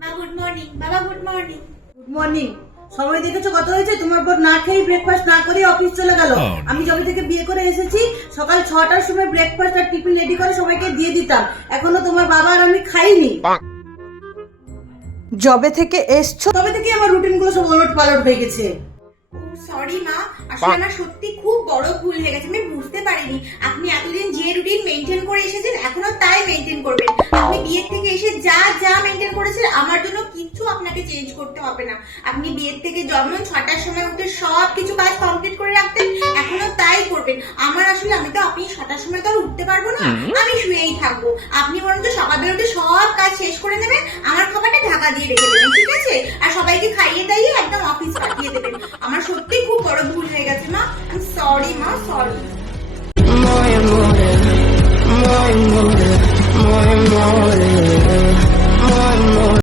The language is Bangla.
মা গুড মর্নিং, বাবা গুড মর্নিং। Good morning. সময় দেখেছো কত হয়েছে? তোমার বোন না খেয়ে ব্রেকফাস্ট না করে অফিস চলে গেল। আমি যবে থেকে বিয়ে করে এসেছি সকাল 6টার সময় ব্রেকফাস্ট আর টিফিন রেডি করে সবাইকে দিয়ে দিতাম। এখনো তোমার বাবা আর আমি খাইনি। যবে থেকে এসছো তবে থেকে আমার রুটিন গুলো সব ওলট পালট হয়ে গেছে। সরি মা, আসলে আমার সত্যি খুব বড় ভুল হয়ে গেছে। আমি বুঝতে পারিনি আপনি এতদিন যে রুটিন মেনটেন করে এসেছেন এখনো তাই মেনটেন করবেন। আপনি বিয়ের থেকে এসে যা যা মেনটেন করেছেন আমার জন্য কিচ্ছু আপনাকে চেঞ্জ করতে হবে না। আপনি বিয়ের থেকে যেমন 6টার সময় উঠে সব কিছু কাজ কমপ্লিট করে রাখতেন এখনো তাই করবেন। আমার আসলে আমি তো আপনি 6টার সময় তো আর উঠতে পারবো না, আমি শুয়েই থাকবো। আপনি বরঞ্চ সকালবেলা উঠে সব কাজ শেষ করে নেবেন, আমার খাবারটা ঢাকা দিয়ে রেখে দেবেন, ঠিক আছে? আর সবাইকে খাইয়ে দাইয়ে একদম অফিস পাঠিয়ে দেবেন। আমার সত্যি খুব বড় ভুল হয়ে গেছে মা। আই এম সরি মা, সরি। More and more